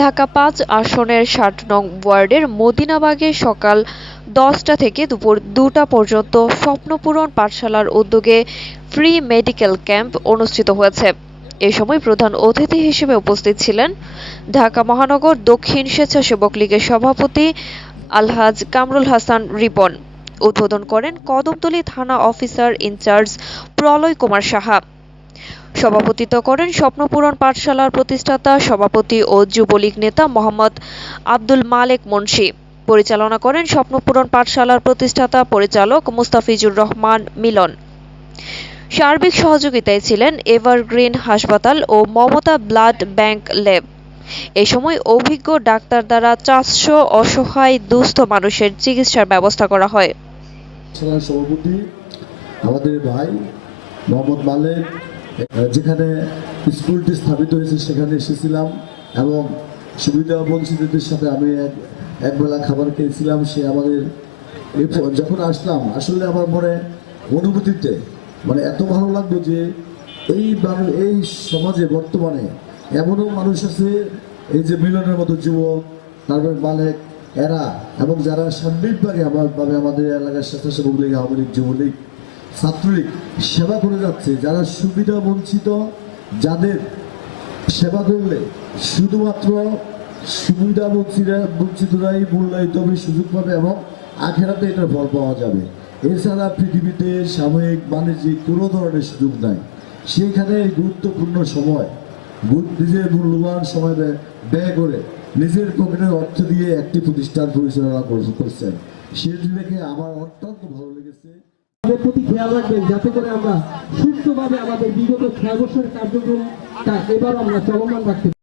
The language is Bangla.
ঢাকা ৫ আসনের ৬০ নং ওয়ার্ডের মদিনাবাগে সকাল ১০টা থেকে দুপুর ২টা পর্যন্ত স্বপ্নপূরণ পাঠশালার উদ্যোগে ফ্রি মেডিকেল ক্যাম্প অনুষ্ঠিত হয়েছে। এ সময় প্রধান অতিথি হিসেবে উপস্থিত ছিলেন ঢাকা মহানগর দক্ষিণ স্বেচ্ছাসেবক লীগের সভাপতি আলহাজ কামরুল হাসান রিপন। উদ্বোধন করেন কদমতলী থানা অফিসার ইনচার্জ প্রলয় কুমার সাহা। সভাপতিত্ব করেন স্বপ্নপূরণ পাঠশালার প্রতিষ্ঠাতা সভাপতি ও যুবলীগ নেতা মোহাম্মদ আব্দুল মালেক মুন্সী। পরিচালনা করেন স্বপ্নপূরণ পাঠশালার প্রতিষ্ঠাতা পরিচালক মুস্তাফিজুর রহমান মিলন। সার্বিক সহযোগিতায় ছিলেন এভারগ্রিন হাসপাতাল ও মমতা ব্লাড ব্যাংক ল্যাব। এ সময় অভিজ্ঞ ডাক্তার দ্বারা ৪০০ অসহায় দুস্থ মানুষের চিকিৎসার ব্যবস্থা করা হয়। সভাপতি আমাদের ভাই মোহাম্মদ মালেক, যেখানে স্কুলটি স্থাপিত হয়েছে সেখানে এসেছিলাম এবং সুবিধা বঞ্চিতদের সাথে আমি একবেলা খাবার খেয়েছিলাম। সে আমাদের যখন আসলাম আসলে আমার মনে অনুভূতিতে এত ভালো লাগলো যে এই সমাজে বর্তমানে এমনও মানুষ আছে, এই যে মিলনের মতো যুবক, তারপরে মালেক, এরা এবং যারা সার্বিকভাবে আমাদের এলাকার স্বেচ্ছাসেবক লীগ, আওয়ামী লীগ, যুবলীগ, ছাত্রলীগ সেবা করে যাচ্ছে। যারা সুবিধা বঞ্চিত, যাদের সেবা করলে শুধুমাত্র সুবিধা বঞ্চিতরাই মূল্যায়িত হবে, সুযোগ পাবে এবং আখেরাতে এটার ফল পাওয়া যাবে। এছাড়া পৃথিবীতে সাময়িক বাণিজ্যিক কোনো ধরনের সুযোগ নাই। সেইখানে গুরুত্বপূর্ণ সময় নিজের মূল্যবান সময় ব্যয় করে নিজের পকেটের অর্থ দিয়ে একটি প্রতিষ্ঠান পরিচালনা করছেন। সেটি দেখে আমার অত্যন্ত ভালো লেগেছে। আমাদের প্রতি খেয়াল রাখবেন যাতে করে আমরা সুস্থভাবে আমাদের বিগত ৬ বছরের কার্যক্রমটা এবার আমরা চলমান রাখতে পারি।